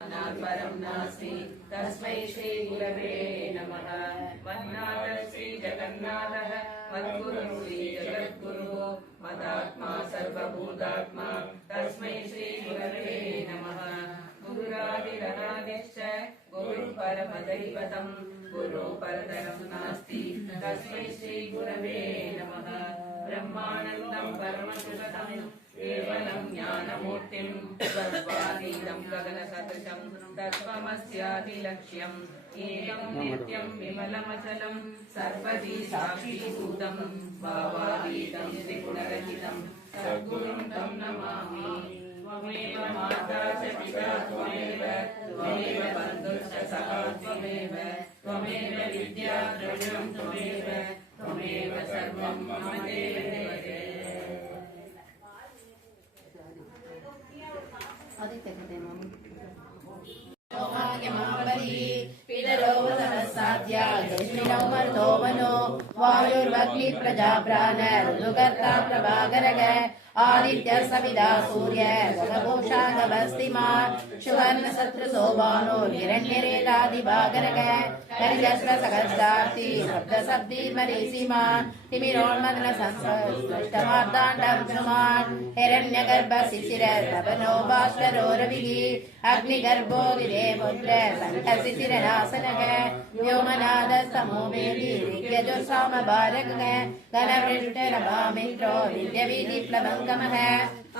परं नास्ति तस्मै श्री गुरवे नमः। मन्नाथ श्री जगन्नाथः मद्गुरुः श्री जगद्गुरुः मदात्मा सर्वभूतात्मा तस्मै श्री गुरवे नमः। गुरुरादिरनादिश्च गुरुः परमदैवतं गुरु परतरं नास्ति तस्मै श्री गुरवे नमः। ब्रह्मानन्दं परमसुखदं केवलं ज्ञानमूर्तिं सर्वातीतं गगनसदृशं तत्त्वमस्यादिलक्ष्यम् एकं नित्यं विमलमचलं सर्वदी साक्षीभूतं भावातीतं त्रिगुणरहितं सद्गुरुं तं नमामि। त्वमेव माता च पिता त्वमेव त्वमेव बन्धुश्च सखा त्वमेव त्वमेव विद्या द्रविणं त्वमेव त्वमेव सर्वं मम देवदेवते। वायुर्वग्नि प्रजा प्राण ऋतुकर्ता प्रभाकरः आदित्य सविता सूर्य गगभूषा गभस्तिमान् सुवर्ण शत्रु शोभानो हिरण्यरेखादिभाकरः हरिजस्र सहस्रार्ति सप्तसप्ति मरीचिमान् तिमिरोन्मग्न संस्पष्टमार्ताण्डं धृमान् हिरण्यगर्भ शिशिर तपनो भास्करो रविः अग्निगर्भो विदेवोद्र शङ्खशिशिरनासनः व्योमनादस्तमो वेदी ऋग्यजुर्सामभारकः घनवृष्टिरभामित्रो विद्यवीतिप्लवङ्गमः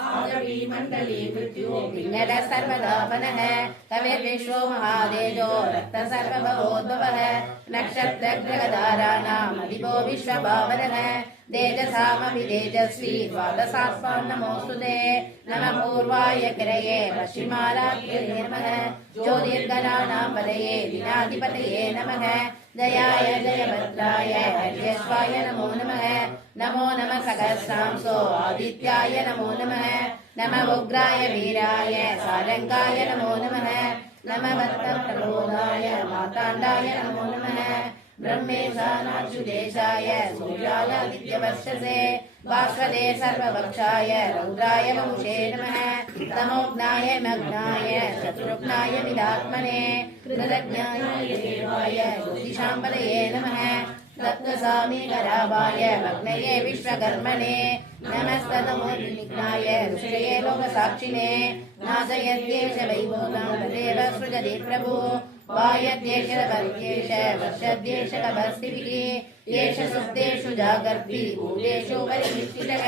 आदवीमण्डली मृत्यो पिङ्गल सर्वदापनः कविर्विश्वो महादेजो रक्त सर्वभवोद्भवः नक्षत्रग्रहधाराणाम् अधिपो विश्वभावनः तेजसामपि तेजस्वी द्वादशास्मान् नमोऽस्तुते नमः पूर्वाय किरये पश्चिमाराज्ञे नमः ज्योतिर्गणानां पदये दिनाधिपतये नमः जयाय जयभद्राय हर्यश्वाय नमो नमः नमो नमः सहस्रांसो आदित्याय नमो नमः नमः उग्राय वीराय सारंगाय नमो नमः नमः वत्तप्रबोधाय माताण्डाय नमो नमः ब्रह्मेशानाच्युतेशाय सूर्यायादित्यवर्षसे भास्वते सर्वभक्षाय रौद्राय वंशे नमः तमोघ्नाय मग्नाय शत्रुघ्नाय विदात्मने कृतज्ञाय देवाय ज्योतिषाम्पदये नमः तत्त्वसामीकराभाय भग्नये विश्वकर्मणे नमस्ततमोर्निघ्नाय ऋषये लोकसाक्षिणे नाशयत्येष वैभोगां तदेव सृजति प्रभुः वायद्येष वर्त्येष वर्षद्येष कभस्तिभिः येष सुप्तेषु जागर्ति भूतेषु परिनिष्ठितः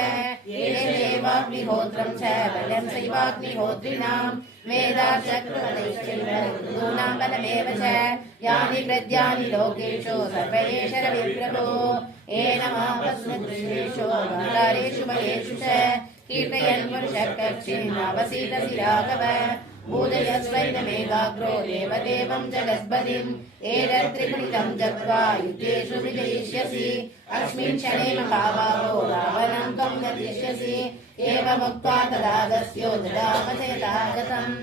एतेवाग्निहोत्रं च बलं सैवाग्निहोत्रिणां वेदाचक्रवदैश्चैव ऋतूनां बलमेव च यानि प्रद्यानि लोकेषु सर्वैष रविप्रभुः एनमापस्मदृशेषु गान्धारेषु महेषु च कीर्तयन् पुरुषकर्षिन्नावसीदसि राघव भूजयस्वैनमेकाग्रो देवदेवं जगद्पतिम् एतत्त्रिगुणितं जप्त्वा युद्धेषु विजयिष्यसि अस्मिन् क्षणे महाबाहो रावणं त्वं नतिष्यसि एवमुक्त्वा तदागस्त्यो जटामचयतागतम्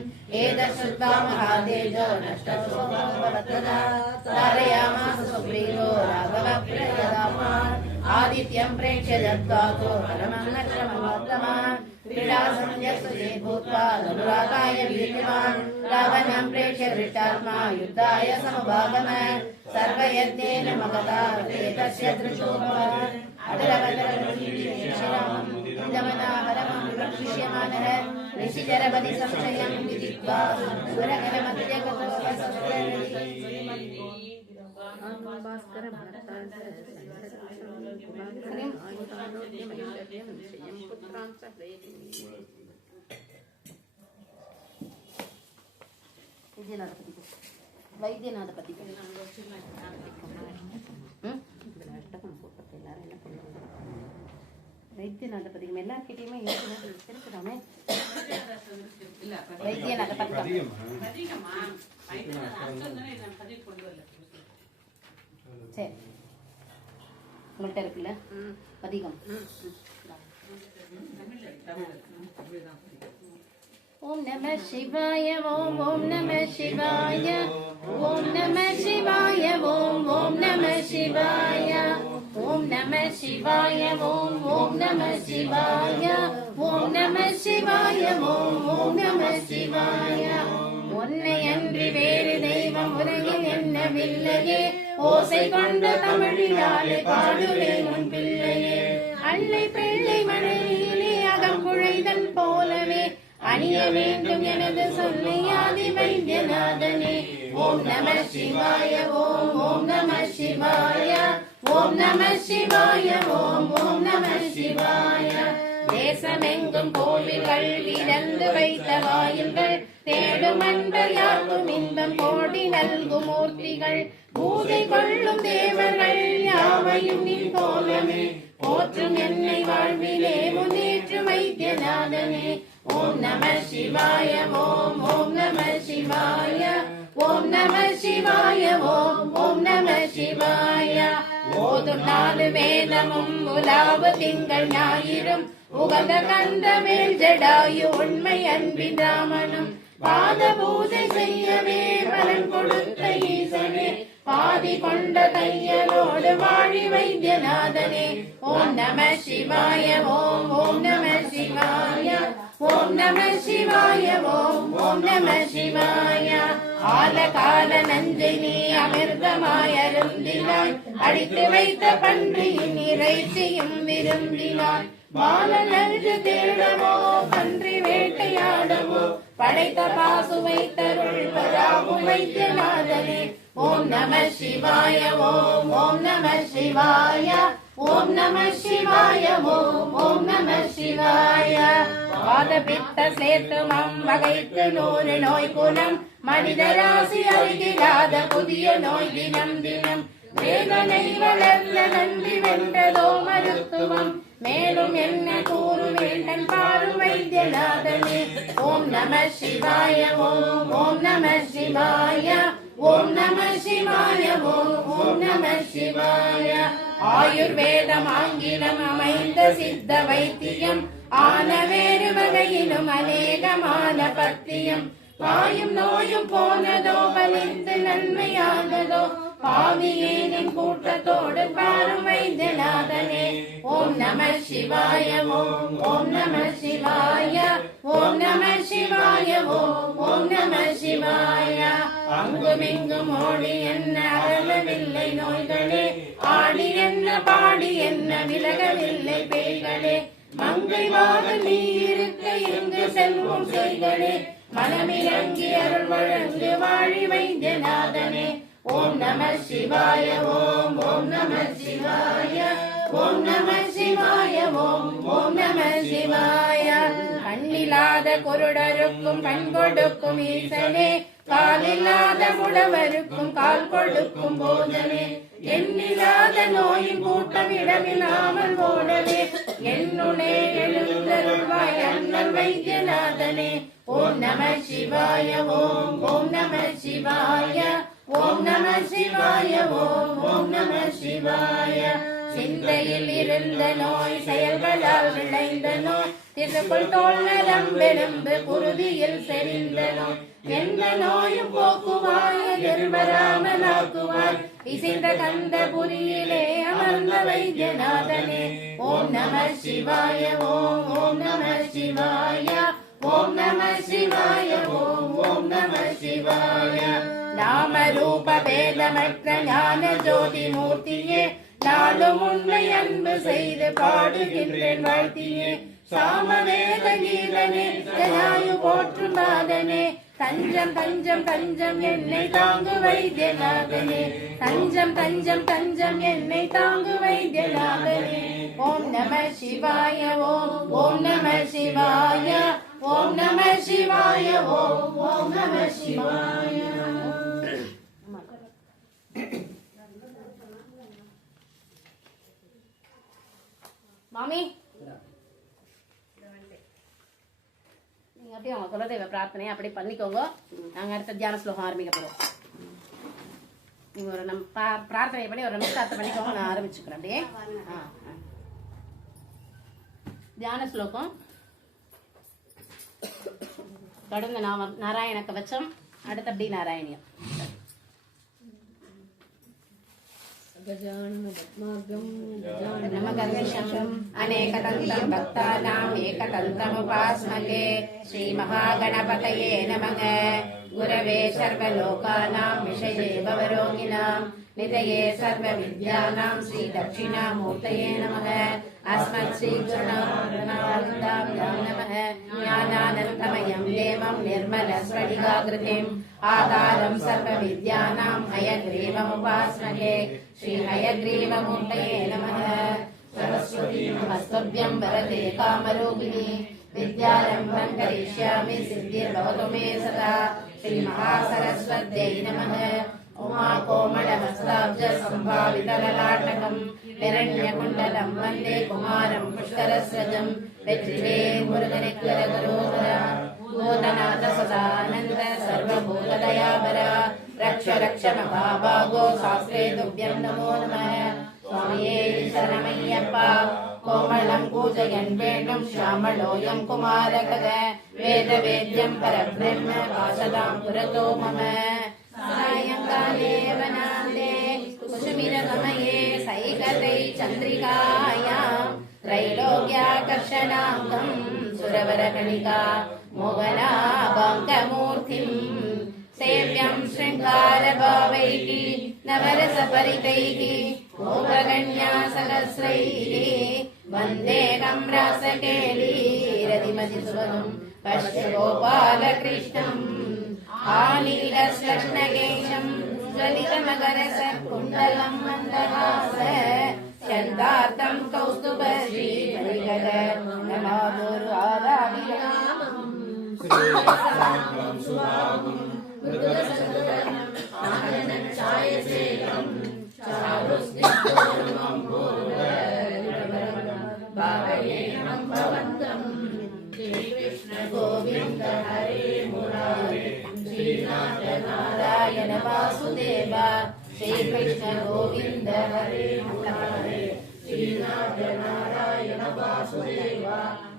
एतच्छ्रुत्वा महातेजो नष्टशोभवत्तदा तारयामास सुग्रीवो राघवप्रियदामान् आदित्यं प्रेक्ष्य दत्त्वातो परमं नक्षममोत्तमान् क्रीडासंयस्तुते भूत्वा धनुरागाय वीर्यवान् रावणं प्रेक्ष्य धृष्टात्मा युद्धाय समभागम सर्वयज्ञेन मगता तस्य दृशो भवन् अटलवटलशिशिरं दमनावरमं विवक्षिष्यमानः ऋषिचरपदि संशयं विदित्वा सुरकरमध्यगतो வைத்தியநாதபதி வைத்தியநாதபதி எல்லார்கிட்டயுமே இருக்குதாமே வைத்தியநாதபதி சரி உங்கள்கிட்ட இருக்குல்ல பதிகம் ओम नमः शिवाय ओम नमः शिवाय ओम नमः शिवाय ओम नमः शिवाय ओम नमः शिवाय ओम नमः शिवाय ओम नमः शिवाय ओम नमः शिवाय उन्नय பாடவில்லையே ஓசை கொண்ட தமிழினாலே பாடுவேன் உன் பிள்ளையே அள்ளை பிள்ளை மனையிலே அகம் குழைதல் போலவே அணிய வேண்டும் எனது சொல்லை ஆதி வைத்தியநாதனே ஓம் நம சிவாய ஓம் ஓம் நம சிவாய ஓம் நம சிவாய ஓம் ஓம் நம சிவாய தேசமெங்கும் கோவில்கள் திறந்து வைத்த வாயில்கள் தேடும் அன்பர் யாருக்கும் இன்பம் கோடி நல்கும் மூர்த்திகள் பூஜை கொள்ளும் தேவர்கள் யாவையும் நின் கோலமே போற்றும் என்னை வாழ்விலே முன்னேற்று வைத்தியநாதனே ஓம் நம சிவாய ஓம் ஓம் நம சிவாய ஓம் நம சிவாய ஓம் ஓம் நம சிவாய ஓதும் 4 வேதமும் உலாவு திங்கள் ஞாயிறும் உகந்த கந்தமேல் ஜடாயு உண்மை அன்பின் ராமனும் பாத பூஜை செய்யவே பலன் கொடுத்த ஈசனே பாதி கொண்ட கையலோடு வாழி வைத்தியநாதனே ஓம் நம சிவாய ஓம் ஓம் நம சிவாய ஓம் நம சிவாய ஓம் ஓம் நம சிவாய ஆல கால நஞ்சை நீ அமிர்தமாய் அருந்தினாய் அடித்து வைத்த பன்றியின் இறைச்சியும் விரும்பினாய் மால நஞ்சு தேடவோ பன்றி வேட்டையாடவோ படைத்த பாசுவை தருள்வராகும் வைத்தியநாதனே ஓம் நம சிவாய ஓம் ஓம் நம சிவாய ஓம் நம சிவாய ஓம் ஓம் நம சிவாய வாத பித்த சேத்துமம் வகைக்கு 100 நோய் குணம் மனித ராசி அருகிலாத புதிய நோய் தினம் தினம் வேதனை வளர்ந்த நன்றி வென்றதோ மருத்துவம் மேலும் என்ன கூறுவேன் பாரும் வைத்தியநாதனே ஓம் நம சிவாய ஓம் ஓம் நம சிவாய ஓம் நம சிவாய ஓம் ஓம் நம சிவாய ஆயுர்வேதம் ஆங்கிலம் அமைந்த சித்த வைத்தியம் ஆன வேறு வகையிலும் அநேகமான பத்தியம் வாயும் நோயும் போனதோ பலிந்து நன்மையானதோ பாவியேனின் கூட்டத்தோடு பாரும் வைத்தியநாதனே ஓம் நம சிவாய ஓம் ஓம் நம சிவாய ஓம் நம சிவாய ஓம் ஓம் நம சிவாய அங்குமிங்கும் ஓடி என்ன அகலவில்லை நோய்களே ஆடி என்ன பாடி என்ன விலகவில்லை பேய்களே மங்கை வாதம் நீ இருக்க இங்கு செல்வம் செய்களே மனமிறங்கி அருள் வழங்கு வாழி வைத்தியநாதனே ஓம் நம சிவாய ஓம் ஓம் நம சிவாய ஓம் நம சிவாய ஓம் ஓம் நம சிவாய கண்ணில்லாத குருடருக்கும் கண் கொடுக்கும் ஈசனே காலில்லாத முடவருக்கும் கால் கொடுக்கும் போதனே எண்ணில்லாத நோயின் கூட்டம் இடமில்லாமல் ஓடவே என்னுடே எழுந்தருள்வாய் அண்ணல் வைத்தியநாதனே ஓம் நம சிவாய ஓம் ஓம் நம சிவாய ஓம் நம சிவாய ஓம் ஓம் நம சிவாய சிந்தையில் இருந்த நோய் செயல்களால் விளைந்த நோய் திருக்குள் தோல் நரம்பெலும்பு குருதியில் செறிந்த நோய் எந்த நோயும் போக்குவாய் எதிர்வராமலாக்குவாய் இசைந்த கந்த புரியிலே அமர்ந்த வைத்தியநாதனே ஓம் நம சிவாய ஓம் ஓம் நம சிவாய ஓம் நம சிவாய ஓம் ஓம் நம சிவாய நாம ரூப பேதமற்ற ஞான ஜோதி மூர்த்தியே நாளும் உன்னை அன்பு செய்து பாடுகின்றேன் வாழ்த்தியே சாமவேத கீதனே ஜனாயு போற்றும் பாதனே தஞ்சம் தஞ்சம் தஞ்சம் என்னை தாங்கு வைத்தியநாதனே தஞ்சம் தஞ்சம் தஞ்சம் என்னை தாங்கு வைத்தியநாதனே ஓம் நம சிவாய ஓம் ஓம் நம சிவாய ஓம் நம சிவாய ஓம் ஓம் நம சிவாய மாமி நீங்க அப்படியே அவங்க குலதெய்வ பிரார்த்தனை அப்படி பண்ணிக்கோங்க. நாங்க அடுத்த தியான ஸ்லோகம் ஆரம்பிக்க போறோம். நீங்க ஒரு பிரார்த்தனை பண்ணி ஒரு நமஸ்காரத்தை பண்ணிக்கோங்க. நான் ஆரம்பிச்சுக்கிறேன் அப்படியே. தியான ஸ்லோகம் தொடர்ந்து நாராயண கவச்சம் அடுத்த அப்படி நாராயணியம். नमगर्विषम् अनेकदन्तम् भक्तानाम् एकदन्तमुपास्महे श्रीमहागणपतये नमः गुरवे सर्वलोकानां विषये भवरोगिणां निधये सर्वविद्यानां श्रीदक्षिणामूर्तये नमः अस्मत्श्रीगुरुनाथाभ्यां नमः ज्ञानानन्दमयं देवं निर्मलस्फटिकाकृतिम् आधारं सर्वविद्यानां हयग्रीवमुपास्महे श्री हयग्रीवमूर्तये नमः सरस्वती नमस्तुभ्यं वरदे कामरूपिणी विद्यारम्भं करिष्यामि सिद्धिर्भवतु मे सदा श्रीमहासरस्वत्यै नमः उमा कोमलहस्ताब्ज सम्भावितललाटकम् हिरण्यकुण्डलं वन्दे कुमारं पुष्करस्रजं वेत्रिवेल् मुरुगनिकरगुरोधरा भूतनाथ सदानन्द सर्वभूतदयाभर रक्ष रक्ष महाभागो शास्त्रे तुभ्यं नमो नमः स्वामिये शरणमय्यप्पा कोमलं पूजयन् वेणुं श्यामलोऽयं कुमारकः वेदवेद्यं परब्रह्म भाषतां पुरतो मम सायंकाले वनान्ते कुसुमिरसमये सैकतै चन्द्रिकायां त्रैलोक्याकर्षणाङ्गं सुरवरकणिका मोहनाभाङ्गमूर्तिं सेव्यं शृङ्गारभावैः नवरसपरितैः भोगगण्या सहस्रैः वन्देकं रासकेलीरतिमधिस्वनं पश्य गोपालकृष्णम् आलीलश्लक्ष्णकेशं ज्वलितमकरसत्कुण्डलं मन्दहास चन्दार्तं कौस्तुभश्रीपरिकर नमादुराराभिरामम् कृष्ण गोविंद हरे मुरारे श्रीनाथ नारायण वासुदेव श्री कृष्ण गोविंद हरे मुरारे श्रीनाथ नारायण वासुदेव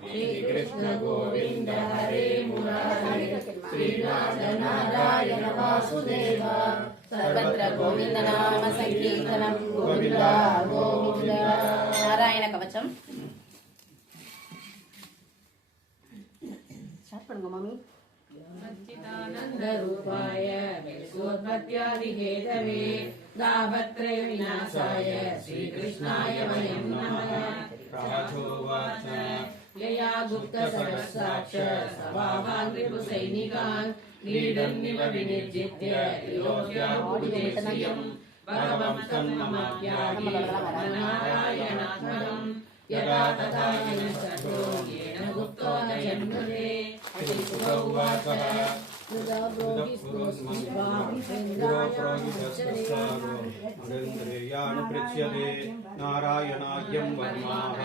श्री कृष्ण गोविंद हरे मुरारे श्रीनाथ नारायण वासुदेव सर्वत्र गोविंद नाम संकीर्तनं गोविंद गोविंद नारायण कवचम स्टार्ट பண்ணுங்க மாமி सच्चिदानन्दरूपाय विश्वोत्पत्त्यादिहेतवे तावत्रय विनाशाय श्रीकृष्णाय वयं नमः राजोवाच यया गुप्तसहस्राक्ष सभावान् रिपुसैनिकान् क्रीडन्निव विनिर्जित्य योग्याहुतिदेशयम् भगवन्तं नमाख्यानारायणात्मकम् यदा तथा जनस्ततो येन गुप्तो न जन्मते उवाचः पृच्छ्यते नारायणाख्यं वर्माः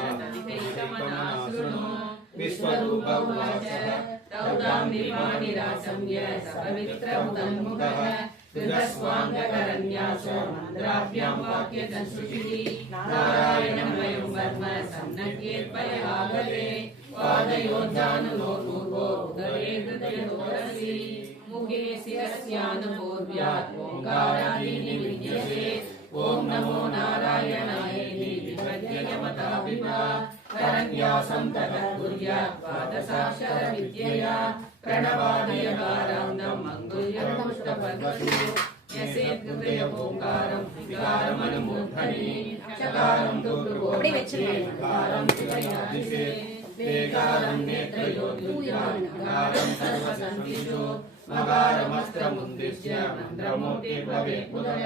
विश्वरूप उवाचः तौदां निवानिरासम्य सपवित्रमुदन्मुखः कृतस्वाङ्गकरन्यास मन्द्राभ्यां वाक्यसंस्कृतिः नारायणं वयं वर्म सन्नद्येत्पयहागते पादयोर्जानुनोर्मूर्वो उदरे कृतयोरसि मुखे शिरस्यानुपूर्व्यात् ओङ्कारादीनि विद्यते ॐ नमो नारायणाय विपद्ययमतापिबा करन्यासं ततः कुर्यात् पादसाक्षरविद्यया प्रणवादयकारान्तं मङ्गुल्यपुष्टपद्मसु यसेत्कृतय ओङ्कारं विकारमनुमूर्धनि चकारं दुर्गोकारं सुखयादिशे वेकारं नेत्रयोर्युगाकारं सर्वसन्तिषु मकारमस्त्रमुद्दिश्य मन्त्रमूर्ति भवेत् पुनः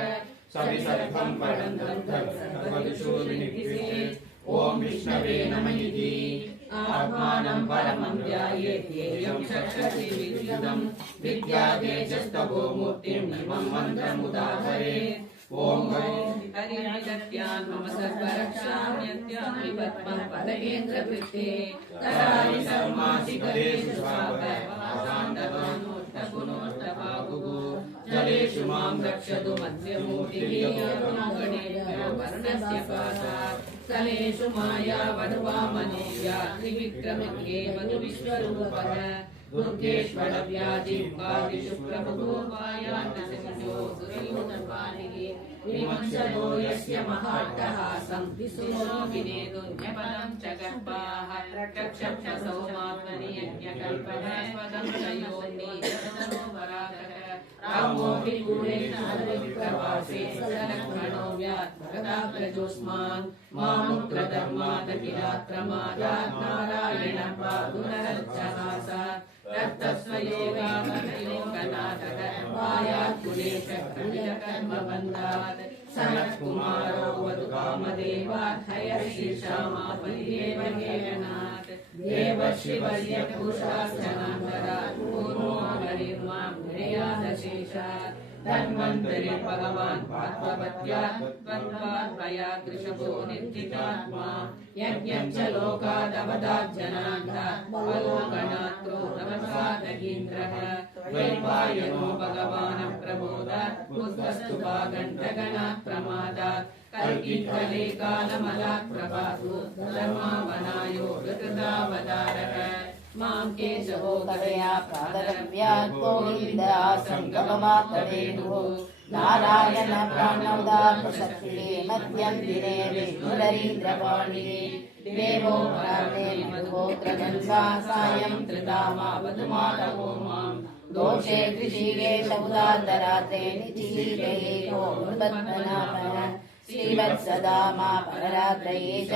सविसर्गं पठन्तं सर्वदिशु विनिर्दिशेत् ॐ विष्णवे नमः इति आत्मानं परमं ध्यायेत् ध्येयं चक्षुषि विद्युतं विद्यातेजस्तवो मूर्तिं इमं मन्त्रमुदाहरेत् ॐ हरिर्विदत्यान् मम सर्वरक्षाम्यत्यामि पद्मं पदकेन्द्रवृत्ते कराणि सर्वासिकरेषु स्वापवासान्तवानोष्टगुणोष्टबाहुः जलेषु मां रक्षतु मत्स्यमूर्तिः गणेभ्यो वर्णस्य पाशात् कलेषु माया वधुवामनेया त्रिविक्रमके वधु विश्वरूपः दुर्गेश्वरव्याधिकादिषु प्रभुवायान्नसिंहो सुरयूतपानिः विमंसलो यस्य महाट्टहासं विसुनो विनेदुन्यपदं च गर्भाः रक्षक्षसौमात्मनि यज्ञकल्पनास्पदं तयोर्नीतनो वरातः रामो विगूढेन विप्रवासे सलक्ष्मणो व्यात्मगदाग्रजोऽस्मान् मामुग्रधर्मादखिलात्रमादात् नारायण पादुनरज्जहासात् दत्तस्वयोगामयोगनाथः पायात् कुलेशकर्मबन्धात् सनत्कुमारो वधुकामदेवात् हयशीर्षामापरिदेव हेयनात् देवर्षिवर्यपुरुषाश्चनान्तरात् पूर्वो हरिर्मां निरयादशेषात् धन्वन्तरि भगवान् पार्थवत्यात् त्वत्पात्मयादृशभो निर्जितात्मा यज्ञं च लोकादवदात् जनान्तात् बलोगणात्रो नवसादगीन्द्रः वैपायनो भगवान् प्रबोधात् पुस्तस्तुपागण्डगणात् प्रमादात् कल्किकले कालमलात् प्रभातु धर्मावनायो विकृतावतारः मां केशवो गदया प्रादरव्यात् गोविन्दासङ्गममातरेणुः नारायण प्राणोदात्तशक्तिः मध्यन्दिने विष्णुररीन्द्रपाणिः देवो प्रार्थे मधुगोत्रगन्धा सायं धृतामावधुमाधवो मां दोषे कृषिकेश उदातरात्रे निचीलयेको मृतत्मनाभः श्रीवत्सदा मा पररात्रये च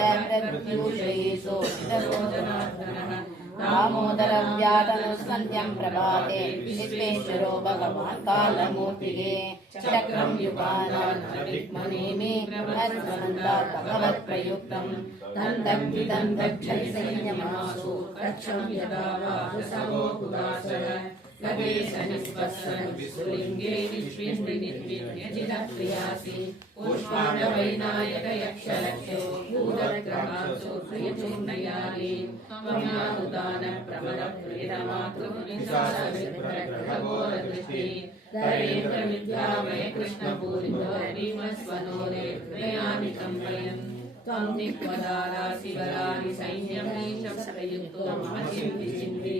प्रत्यूषये सोऽसितरोजनार्दनः दामोदरव्यातनुस्कन्ध्यं प्रभाते विश्वेश्वरो भगवान् कालमूर्तिगे चक्रं युगानादिक्मनेमि ब्रह्मसमन्तात् भगवत्प्रयुक्तं दन्दग्धिदं दक्षसैन्यमासु रक्षं यदा वा वृषभो कुदासः लवेशनिस्पश्यन् विसुलिङ्गे विश्वेन्द्रिनिर्विद्यजितप्रियासि पुष्पाणवैनायक यक्षलक्षो भूतग्रहासु प्रियचूर्णयानि त्वम्यानुदान प्रमदप्रीतमातृविशालविग्रहघोरदृष्टि दरेन्द्रविद्यामय कृष्णपूरितरिमस्वनोरे हृदयानि कम्पयन् त्वं दिक्वदारा शिवराणि सैन्यं नीशप्रयुक्तो मम चिन्ति चिन्ति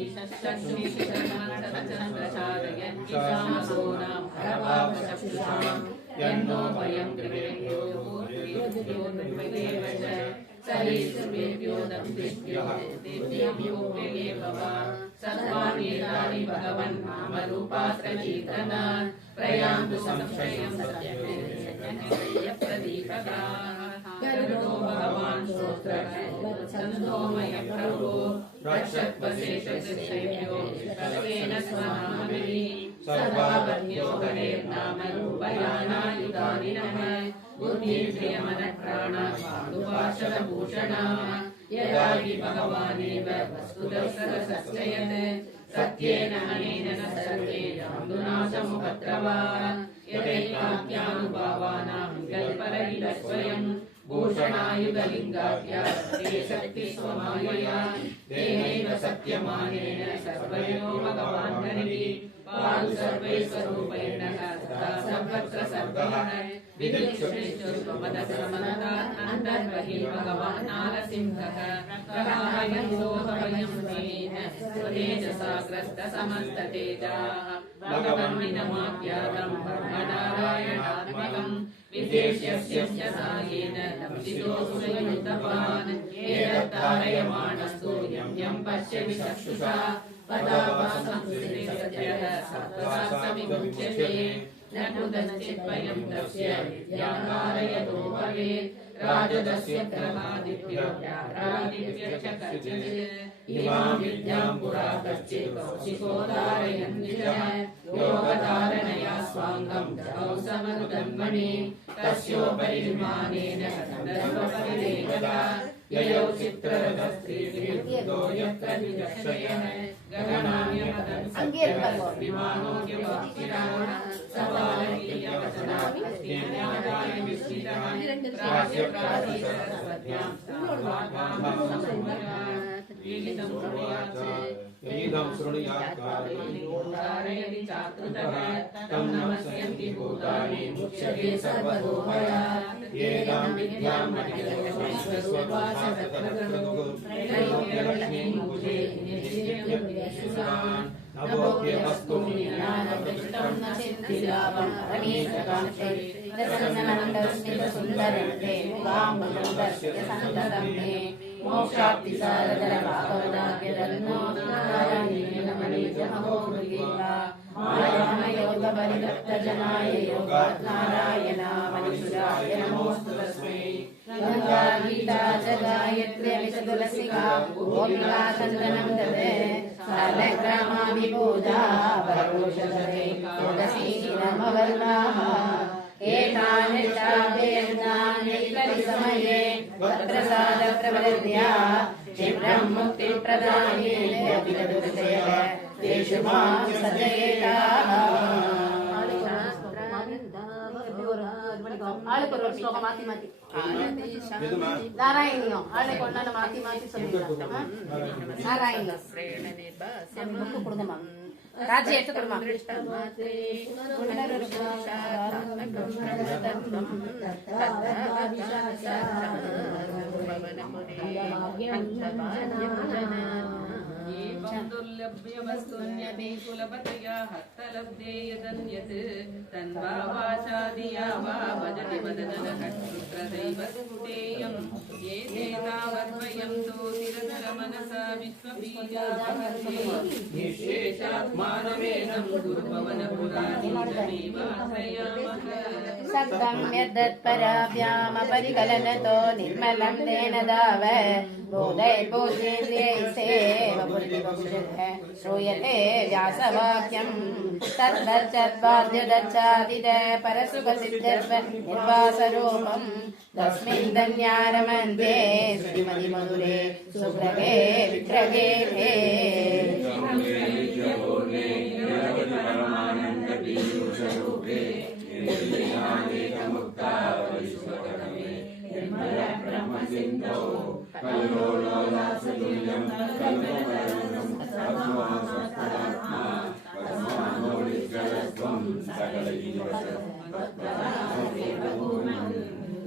चक्षुषिशरमचन्द्रचारयन्निशामसोनां हरभावचक्षुषां यन्नो भयं गृहेभ्यो च सरीसृभ्यो दम्भिभ्यो देव्येभ्यो भव सर्वाण्येतानि भगवन् नामरूपात्रचेतना प्रयान्तु संशयं सत्यप्रदीपकाः गरुडो भगवान् श्रोत्रछन्दोमय प्रभो रक्षत्वशेषशेषेभ्यो तस्येन स्वनामभिः सर्वावन्यो हरेर्नाम रूपयानायुधानि नः बुद्धिन्द्रियमनप्राणापादुपाशनभूषणाः यदा हि भगवानेव वस्तुतः सत्येन अनेन न सर्वे जान्दुनाशमुपद्रवाः यदैकाख्यानुभावानां विकल्परहितस्वयं भूषणायुधलिङ्गाख्या ते शक्तिस्वमायया तेनैव सत्यमानेन सर्वयो भगवान् हरिः पादु सर्वैस्वरूपेण सदा सर्वत्र सर्वः विदिक्षुष्वमदसमनतात् अन्तर्बहिः भगवान् नारसिंहः प्रभायन्दोहवयं तेन स्वतेजसा ग्रस्तसमस्ततेजाः भगवन्निनमाख्यातं ब्रह्मनारायणात्मकम् विशेष्यस्य सायेन लब्धितोऽसुरयुतपान् एतत्तारयमाणस्तु यं यं पश्यति चक्षुषा पदाभासंस्कृते सत्यः सत्त्वशास्त्रविमुच्यते न कुतश्चिद्वयं तस्य विद्याकारयतो भवेत् राजदस्य ग्रहादिभ्यो व्याघ्रादिभ्यश्च कश्चित् इमां विद्यां पुरा कश्चित् कौशिकोदारयन् निजः योगधारणया स्वाङ्गं जगौ समनुदन्मणि तस्योपरि विमानेन गन्धर्वपरिलेखदा ययौ चित्ररथस्त्रीभिर्युक्तो यत्र द्विजक्षयः गगनान्यपदं सत्यः विमानोऽप्यवाप्तिराः सवालकीयवचनात्मस्तेनादाय विस्मितः प्राच्यप्राचीरसरस्वत्यां यदि शृणुयात् कारयति चाकृतः तं नमस्यन्ति भूतानि मुच्यते सर्वतोभयात् एतां विद्यां मतिर्स्वरूपा सततप्रभो त्रैलोक्यलक्ष्मीं पूजे निश्चितं यशसान् त्वं परमेशकान्ते प्रसन्नमन्दस्मितसुन्दरन्ते मुगाम्बुजन्दस्य सन्ततं मे मोक्षाप्तिसारधरभागवदाग्यदन्नोऽनारायणेन मायामयोगपरितप्तजनाय योगात्नारायणामनिसुराय नमोऽस्तु तस्मै गङ्गा गीता च गायत्र्यमिषतुलसिका गोपिका चन्दनं ददे सालग्रामा विबोधा वरघोषधरे तुलसी नमवर्णाः एतानिष्टाभेदान्यैकरिसमये तत्प्रसादप्रवृद्ध्या क्षिप्रं मुक्तिप्रदाये अभिदुर्जयः तेषु मां सजयेताः ஆளுக்கு ஒரு ஸ்லோகம் மாத்தி மாத்தி நாராயணியம் ஆளுக்கு ஒண்ணு மாத்தி மாத்தி சொல்லிடலாம் நாராயணியம் புக்கு கொடுங்கம்மா ராஜ்யம் எடுத்து கொடுமா दुर्लभ्यवस्तुन्यते कुलपतया हस्तलब्धे यदन्यत् तन्वावाचादिया वा भजति वदननकट्पुत्रदैव स्फुटेयम् एते तावद्वयं दोतिरधरमनसा विश्वबीजापहर्षे निःशेषात्मानमेनं दुर्भवनपुराणीजमेवाश्रयामः सक्तं यद्दत्पराभ्यामपरिकलनतो निर्मलं तेन दाव बोधैर्बोधेन्द्रियैस्तेव श्रूयते व्यासवाक्यं तद्दच्चद्वाद्यदच्चादिद परसुखसिद्धर्वनिर्वासरूपं तस्मिन् धन्यारमन्ते श्रीमतिमधुरे सुभ्रगे विग्रहे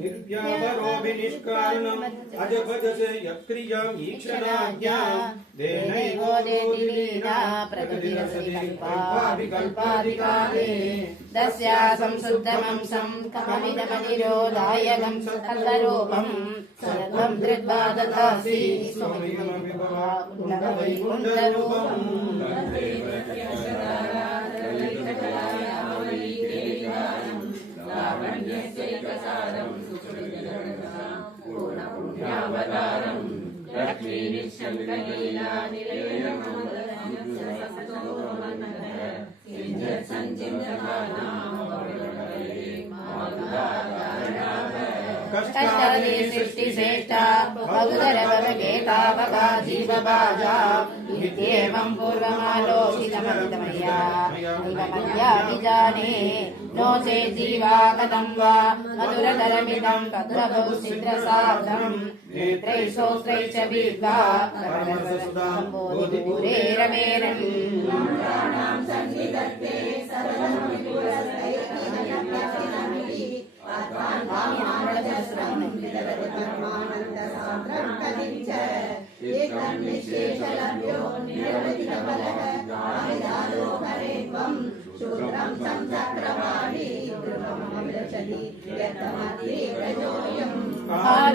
निर्व्यापरोऽभिनिष्कारणम् अजभजसे यक्रियाम् ईक्षणाज्ञाम् देनैवो देति लीला प्रकृतिरसविकल्पादिकाले दस्या संशुद्धमंसं कमलिदमनिरोधायकं सकलरूपं सर्वं धृत्वा ददासि स्वयंवैकुण्ठरूपम् कष्टादि सृष्टिश्रेष्ठा बहुधरभवगेतावका जीवभाजा इत्येवं पूर्वमालोकितममितमया मध्याभिजाने नो चेत् जीवा कथं वा मधुरतरमिदं तद्वभौ सिद्रसाब्दं नेत्रैः श्रोत्रैः च विद्वा बोधिपूरे रमेरन्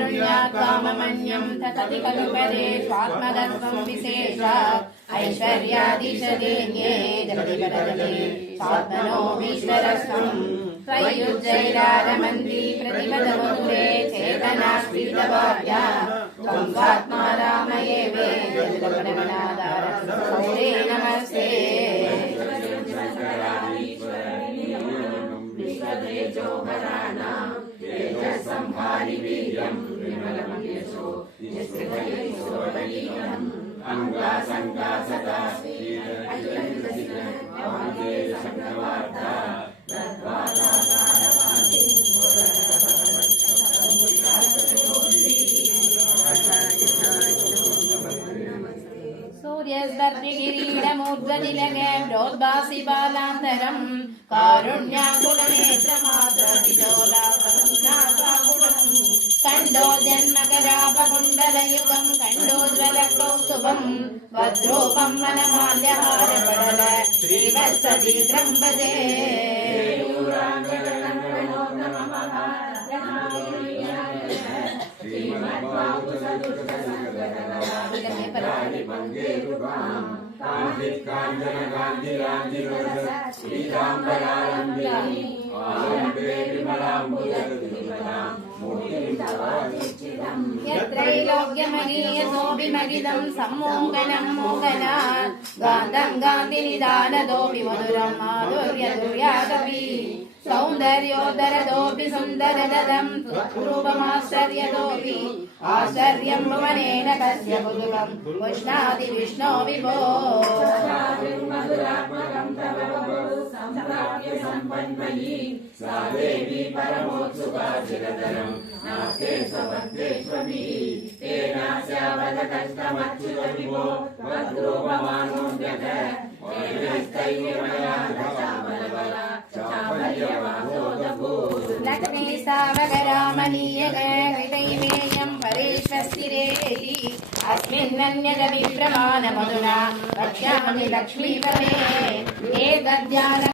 कारुण्यात्वाममन्यं ततति खलु परे स्वात्मदत्वं विशेषात् ऐश्वर्यादिशदेन्ये जगतिपदजले स्वात्मनोमीश्वरस्त्वं त्वय्युज्जैरारमन्ति प्रतिपदमधुरे चेतनास्फीतभाव्या त्वं स्वात्मा रामये मे जगदगणनादारसौरे नमस्ते विश्वतेजोहराणां तेजस्संहारि वीर्यं विमलमयशो निःस्पृहयिसोपरीयम् अङ्गासङ्गा सदा सूर्यस्पर्धिगिरीडमूर्ध्वतिलगे प्रोद्भासि बालान्तरं कारुण्याकुलनेत्रमात्रविलोलापसुनासाकुटं कण्डोजन्मकरापकुण्डलयुगं कण्डोज्वलकौस्तुभं वज्रोपं वनमाल्यहारपडल श्रीवत्सदीत्रं भजे यत्रैलोक्यमनीयसोऽभिमगिदं सम्मोहनं मोहनात् गान्धं गान्धिनिदानदोऽपि मधुरं माधुर्यदुर्यादपि सौन्दर्योदरदोऽपि सुन्दरदं रूपमाश्चर्यदोऽपि आश्चर्यं भुवनेन कस्य कुतुकं पुष्णाति विष्णो विभो सा देवी परमोत्सुका चिरतरं नास्ते स्वभक्तेष्वपि तेनास्यावदकष्टमच्युतविभो वद्रूपमानोऽन्यत लक्ष्मी सावगरामनीयगृदैवेयं परेष्वस्तिरेहि अस्मिन्नन्यदपि प्रमाणमधुना रक्ष्यामि लक्ष्मीपदे एतद्ध्यान